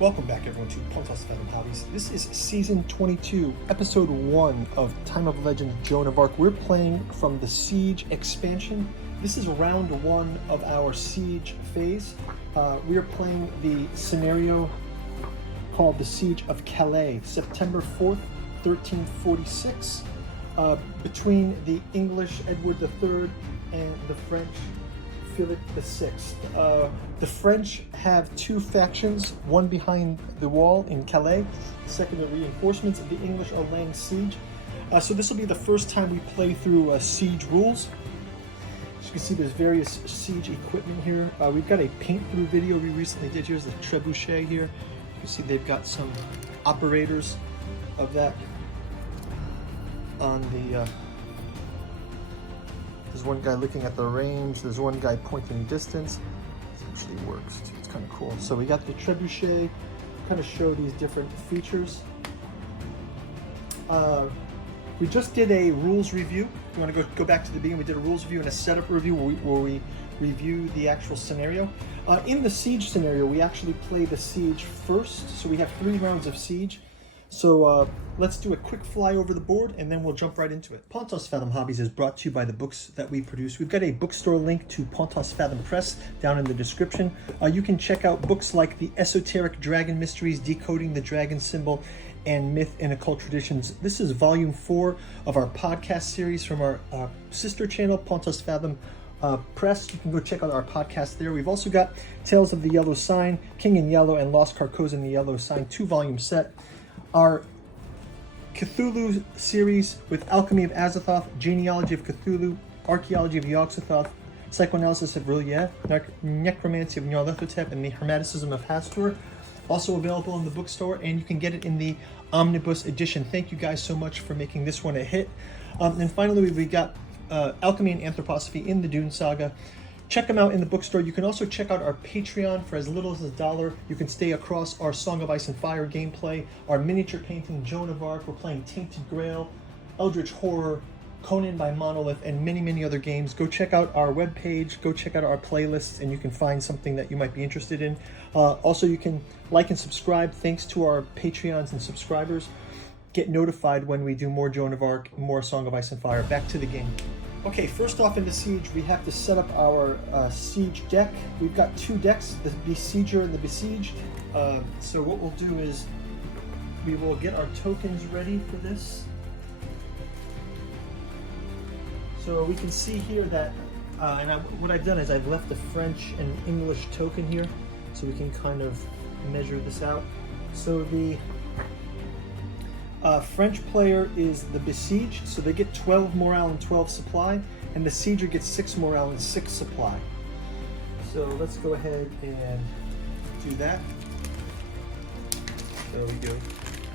Welcome back everyone to Pontos Fathom Hobbies. This is season 22, episode 1 of Time of Legend Joan of Arc. We're playing from the Seige expansion. This is round 1 of our Siege phase. We are playing the scenario called the Siege of Calais, September 4th, 1346, between the English Edward III and the French Philip VI. The French have two factions, one behind the wall in Calais, second the reinforcements. The English are laying siege. So this will be the first time we play through siege rules. As you can see, there's various siege equipment here. We've got a paint through video we recently did. Here's the trebuchet here. You can see they've got some operators of that on the there's one guy looking at the range, there's one guy pointing distance. This actually works too, it's kind of cool. So we got the trebuchet, kind of show these different features. We just did a rules review. If you want to go back to the beginning, we did a rules review and a setup review where we review the actual scenario. In the siege scenario, we actually play the siege first, so we have 3 rounds of siege. So let's do a quick fly over the board and then we'll jump right into it. Pontos Fathom Hobbies is brought to you by the books that we produce. We've got a bookstore link to Pontos Fathom Press down in the description. You can check out books like The Esoteric Dragon Mysteries, Decoding the Dragon Symbol, and Myth and Occult Traditions. This is volume 4 of our podcast series from our sister channel, Pontos Fathom Press. You can go check out our podcast there. We've also got Tales of the Yellow Sign, King in Yellow, and Lost Carcosa in the Yellow Sign, 2-volume set. Our Cthulhu series with Alchemy of Azathoth, Genealogy of Cthulhu, Archaeology of Yog-Sothoth, Psychoanalysis of Rillier, Necromancy of Nyarlathotep, and the Hermeticism of Hastur. Also available in the bookstore, and you can get it in the omnibus edition. Thank you guys so much for making this one a hit. And finally, we got Alchemy and Anthroposophy in the Dune Saga. Check them out in the bookstore. You can also check out our Patreon for as little as $1. You can stay across our Song of Ice and Fire gameplay, our miniature painting, Joan of Arc. We're playing Tainted Grail, Eldritch Horror, Conan by Monolith, and many, many other games. Go check out our webpage, go check out our playlists, and you can find something that you might be interested in. Also, you can like and subscribe. Thanks to our Patreons and subscribers. Get notified when we do more Joan of Arc, more Song of Ice and Fire. Back to the game. Okay, first off in the siege, we have to set up our siege deck. We've got 2 decks, the Besieger and the Besieged. So what we'll do is we will get our tokens ready for this. So we can see here that, what I've done is I've left the French and English token here, so we can kind of measure this out. So the French player is the Besieged, so they get 12 morale and 12 supply, and the Sieger gets 6 morale and 6 supply. So let's go ahead and do that. So we go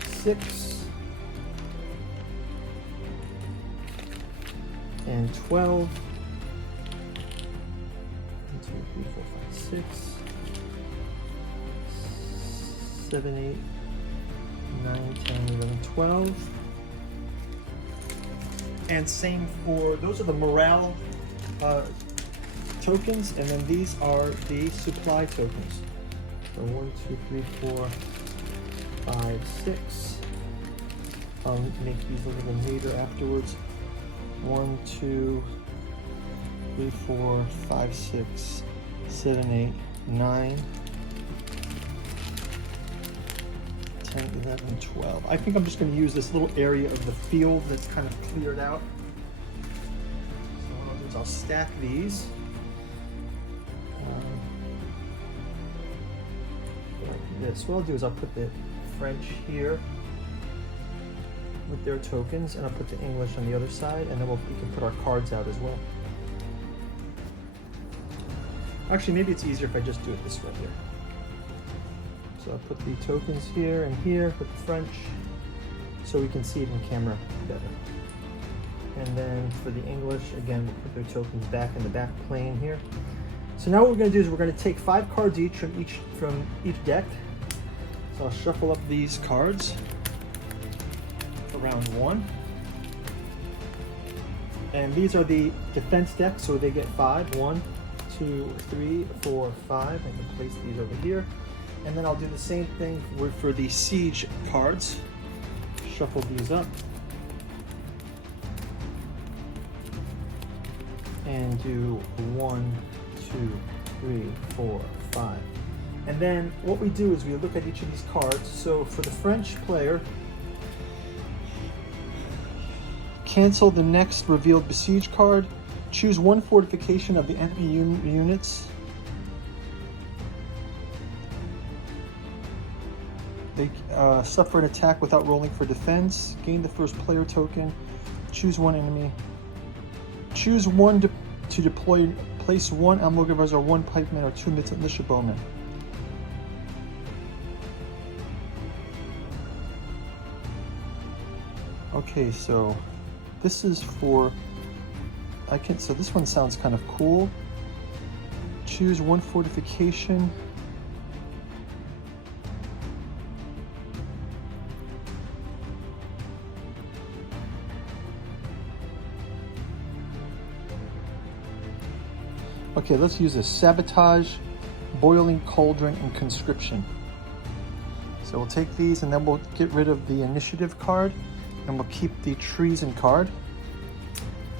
6 and 12. 1, 2, 3, 4, 5, 6, 7, 8, 9, 10, 11, 12. And same for, those are the morale tokens, and then these are the supply tokens. So 1, 2, 3, 4, 5, 6. I'll make these a little neater afterwards. 1, 2, 3, 4, 5, 6, 7, 8, 9. 10, 11, 12. I think I'm just going to use this little area of the field that's kind of cleared out. So what I'll do is I'll stack these. What I'll do is I'll put the French here with their tokens, and I'll put the English on the other side, and then we can put our cards out as well. Actually, maybe it's easier if I just do it this way here. So I'll put the tokens here and here with the French, so we can see it in camera better. And then for the English, again, we'll put their tokens back in the back plane here. So now what we're going to do is we're going to take 5 cards each from each deck. So I'll shuffle up these cards for round 1. And these are the defense deck, so they get 5. 1, 2, 3, 4, 5. I can place these over here. And then I'll do the same thing for the siege cards. Shuffle these up. And do 1, 2, 3, 4, 5. And then what we do is we look at each of these cards. So for the French player, cancel the next revealed besiege card. Choose one fortification of the enemy units. They suffer an attack without rolling for defense. Gain the first player token. Choose one enemy. Choose one to deploy. Place one Almogarvers or one pikeman or two militia bowmen. Okay, so this is for. So this one sounds kind of cool. Choose one fortification. Okay, let's use this. Sabotage, Boiling Cauldron, and Conscription. So we'll take these and then we'll get rid of the initiative card and we'll keep the treason card.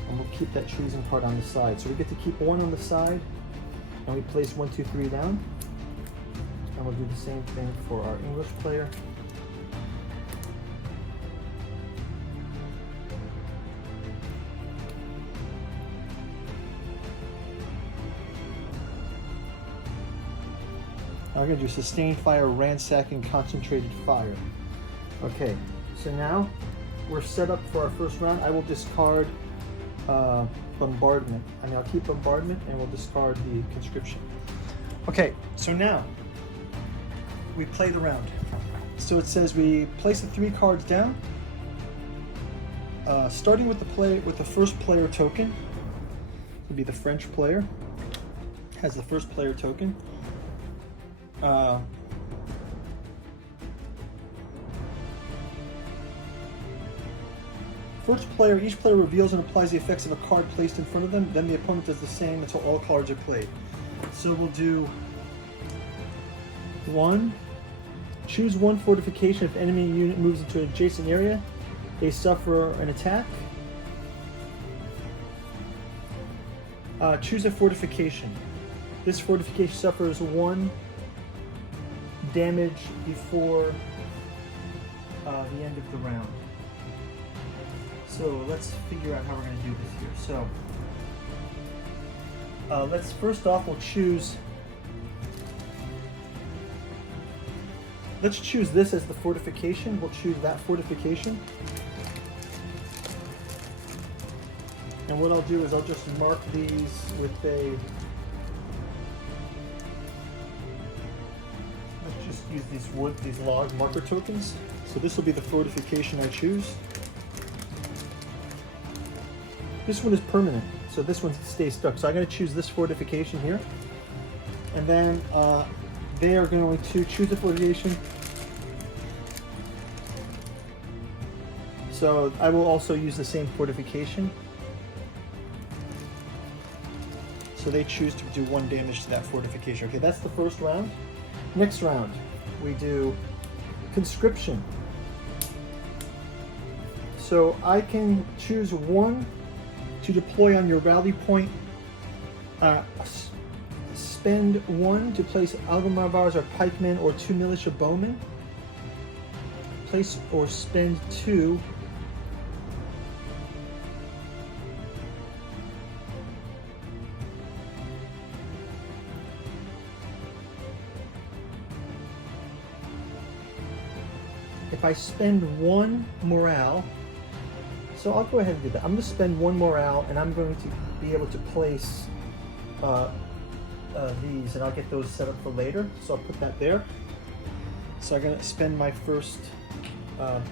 And we'll keep that treason card on the side. So we get to keep one on the side and we place 1, 2, 3 down. And we'll do the same thing for our English player. I'm going to do Sustained Fire, Ransacking, Concentrated Fire. Okay, so now we're set up for our first round. I will discard Bombardment. I'll keep Bombardment and we'll discard the Conscription. Okay, so now we play the round. So it says we place the 3 cards down, starting with the first player token. It would be the French player. Has the first player token. First player, each player reveals and applies the effects of a card placed in front of them. Then the opponent does the same until all cards are played. So we'll do 1. Choose one fortification. If enemy unit moves into an adjacent area, they suffer an attack. Choose a fortification. This fortification suffers 1 damage before the end of the round. So let's figure out how we're going to do this here. So let's first off we'll choose. Let's choose this as the fortification. We'll choose that fortification. And what I'll do is I'll just mark these with a. Let's just use these log marker tokens. So this will be the fortification I choose. This one is permanent, so this one stays stuck. So I'm going to choose this fortification here. And then they are going to choose a fortification. So I will also use the same fortification. So they choose to do 1 damage to that fortification. Okay, that's the first round. Next round, we do Conscription. So I can choose 1 to deploy on your rally point. Spend 1 to place Almogarvers or pikemen or 2 militia bowmen. Place or spend 2 if I spend 1 morale. So I'll go ahead and do that. I'm going to spend 1 morale, and I'm going to be able to place these, and I'll get those set up for later. So I'll put that there. So I'm going to spend my first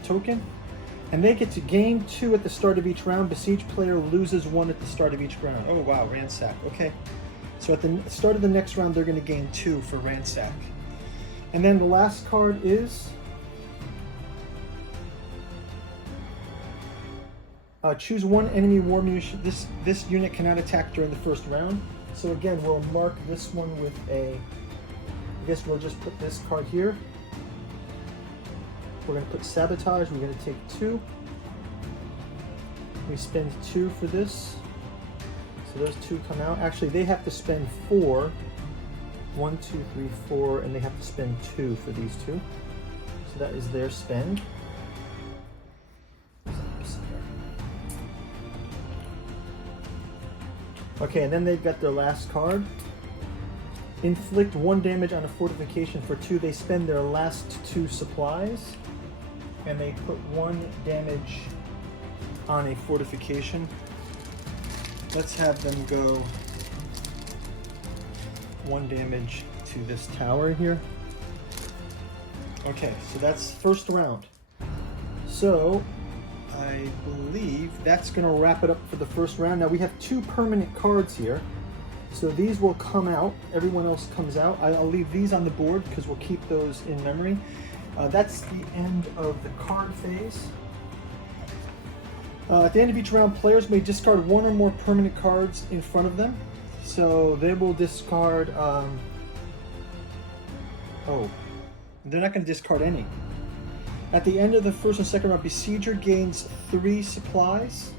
token, and they get to gain 2 at the start of each round. Besieged player loses 1 at the start of each round. Oh wow, ransack. Okay. So at the start of the next round, they're going to gain 2 for ransack. And then the last card is. Choose 1 enemy war munition. This unit cannot attack during the first round. So again, we'll mark this one with a. guess we'll just put this card here. We're going to put Sabotage. We're going to take 2. We spend 2 for this. So those 2 come out. Actually, they have to spend 4. 1, 2, 3, 4, and they have to spend 2 for these 2. So that is their spend. Okay, and then they've got their last card. Inflict 1 damage on a fortification for 2. They spend their last 2 supplies, and they put 1 damage on a fortification. Let's have them go 1 damage to this tower here. Okay, so that's first round. So I believe that's going to wrap it up for the first round. Now we have 2 permanent cards here. So these will come out. Everyone else comes out. I'll leave these on the board because we'll keep those in memory. That's the end of the card phase. At the end of each round, players may discard 1 or more permanent cards in front of them. So they will discard... they're not going to discard any. At the end of the first and second round, Besieger gains 3 supplies.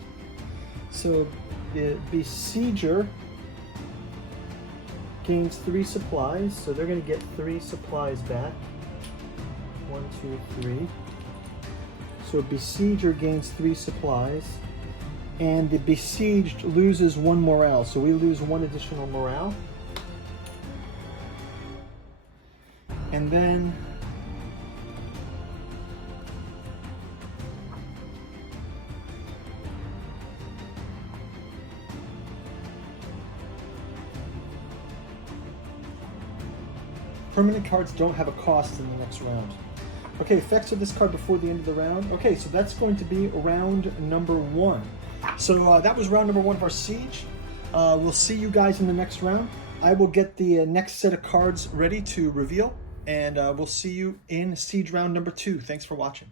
So the Besieger gains 3 supplies. So they're going to get 3 supplies back. 1, 2, 3. So Besieger gains 3 supplies. And the Besieged loses 1 morale. So we lose 1 additional morale. And then permanent cards don't have a cost in the next round. Okay, effects of this card before the end of the round. Okay, so that's going to be round number 1. So that was round number 1 of our Siege. We'll see you guys in the next round. I will get the next set of cards ready to reveal, and we'll see you in Siege round number 2. Thanks for watching.